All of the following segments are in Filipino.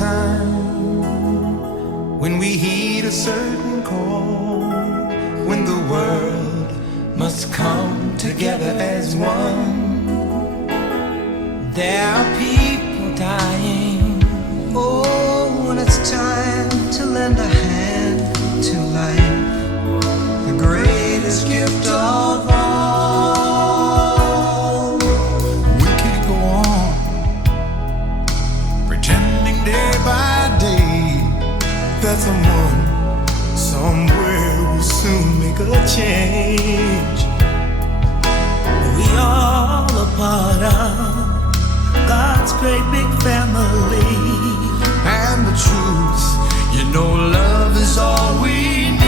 time when we heed a certain call, when the world must come together as one. There are people dying. Oh, when it's time to lend a hand to life, the greatest gift of all. We can't go on pretending day by day that someone somewhere will soon make a change. We all a part of God's great big family, and the truth, you know, love is all we need.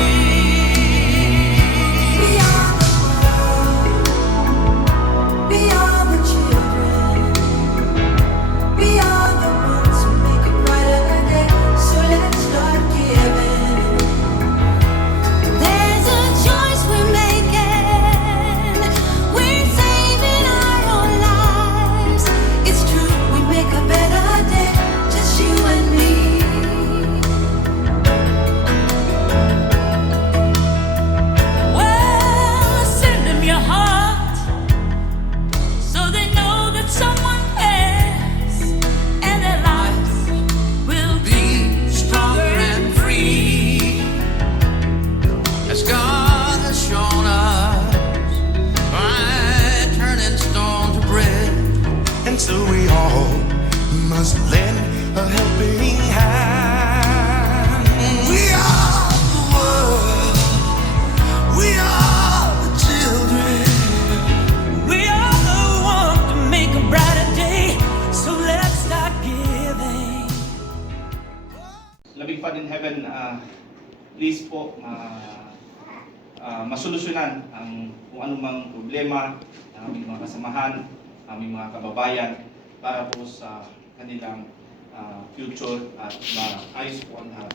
We are the world, we are the children, we are the ones who make a brighter day. So let's start giving. There's a choice we're making. We're saving our own lives. It's true, we make a better day, just you and me. Well, send them your heart so they know that someone cares, and their lives will be Stronger and free, as God has shown us by turning stone to bread. And so we all must lend a helping hand. We are the world, we are the children, we are the one to make a brighter day. So let's start giving. Loving Father in Heaven, please po masolusyonan ang kung anumang problema ng aming mga kasamahan, aming mga kababayan para po sa kanilang future at maayos po ang lahat.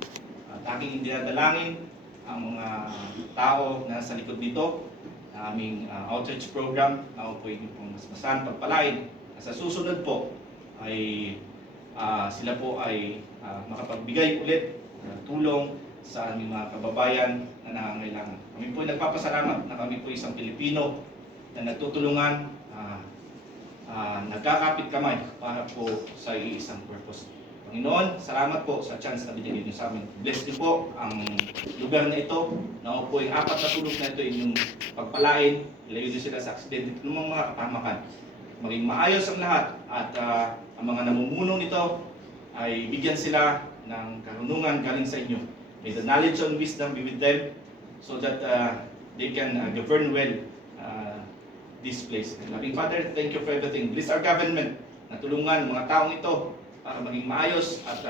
At aking dinadalangin ang mga tao na sa likod nito na aming outreach program na po inyo pong masmasan, pagpalain. Sa susunod po ay sila po ay makapagbigay ulit ng tulong sa aming mga kababayan na nangangailangan. Kami po ay nagpapasalamat na kami po isang Pilipino na nagtutulungan, nagkakapit kamay para po sa iisang purpose. Panginoon, salamat po sa chance na binigay niyo sa amin. Bless niyo po ang lugar na ito, na po yung 4 na tulog na ito inyong pagpalain, ilayo niyo sila sa aksidente ng mga kapamakan. Maging maayos ang lahat at ang mga namumuno nito ay bigyan sila ng karunungan galing sa inyo. May the knowledge and wisdom be with them so that they can govern well this place. Loving Father, thank you for everything. Bless our government na tulungan mga taong ito para maging maayos at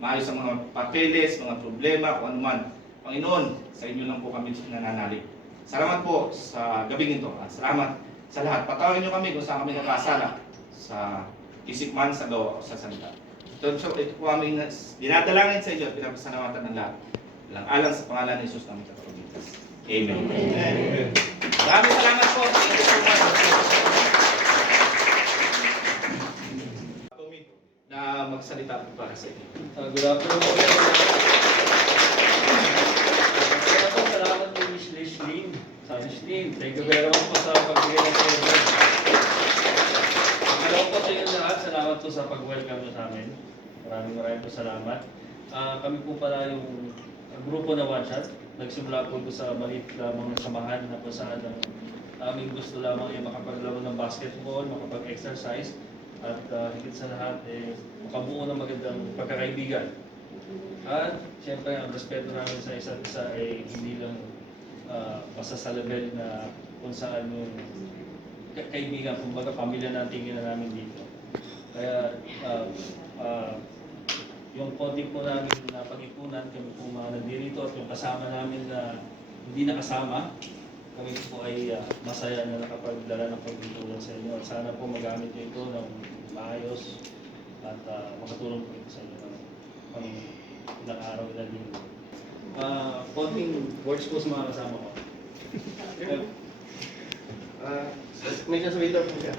maayos ang mga papeles, mga problema, kung anuman. Panginoon, sa inyo lang po kami nananalig. Salamat po sa gabing ito at salamat sa lahat. Patawarin niyo kami kung saan kami nakasala sa isip man, sa gawa o sa salita. Ito po aming dinadalangin sa inyo at pinapasalamatan ng lahat. Alang sa pangalan ni Jesus namin kapagligtas. Amen. Amen. Maraming salamat po. Thank you so much. Tommy, na magsalita po para sa inyo. Good afternoon po. Salamat po, Miss Leslie. Thank you very much po sa pagbigay ng favor. Hello po sa inyo lahat. Salamat po sa pag-welcome nyo sa amin. Maraming po salamat. Kami po pala yung grupo na One Shot. Nagsimula po ito sa maliit lamang na samahan na po saan ang aming gusto lamang ay makapaglaro ng basketball, makapag-exercise, at higit sa lahat makabuo ng magandang pagkakaibigan. At siyempre ang respeto namin sa isa't isa ay hindi lang basta sa level na kung saan yung kaibigan, kumbaga pamilya na tingin na namin dito. Kaya yung konti po namin na pag-ipunan, kami po mga nandirito at yung kasama namin na hindi nakasama, kami po ay masaya na nakapagdala ng pag-ipunan sa inyo. At sana po magamit nyo ito ng maayos at makatulong po ito sa inyo ng ilang araw, ilang linggo. Konting words po sa mga kasama ko. May sasabihin po siya.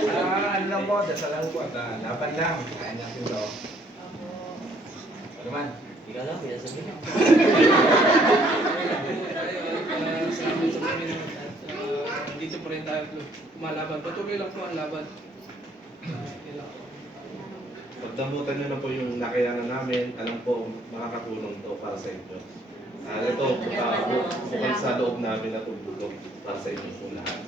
Ano lang po, dasalan po at laban lang. Kaya natin to. Ano naman? Ikaw lang, kaya sabihin. Salamat sa Panginoon at dito pa rin tayo lumalaban. Patuloy lang po ang laban. Yun lang. Pagdamutan nyo na po yung nakayanan namin, alam po makakatulong to para sa inyo. Ito, bukal sa loob namin na tubulog para sa inyo po lahat.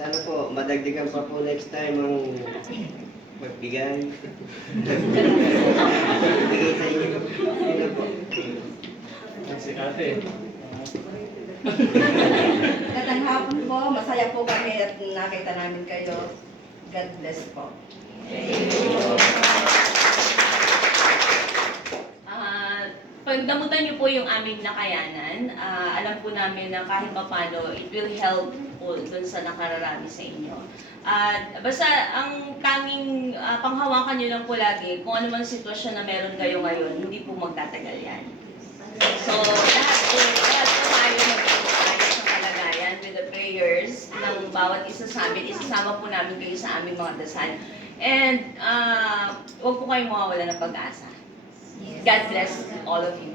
Sana po, madagdagan pa po next time ang magbigay. Bigay sa inyo. Yun lang po. Si ate. Magandang hapon po. Masaya po kami at nakita namin kayo. God bless po. Pagdamutan niyo po yung aming nakayanan, alam po namin na kahit papano, it will help po dun sa nakararami sa inyo. At basta ang tanging panghawakan niyo lang po lagi, kung ano man sitwasyon na meron kayo ngayon, hindi po magtatagal yan. So, lahat po tayo mag-ayos sa kalagayan with the prayers ng bawat isa sa amin. Isasama po namin kayo sa aming mga dasal. And huwag po kayong mawawala ng pag-asa. God bless all of you.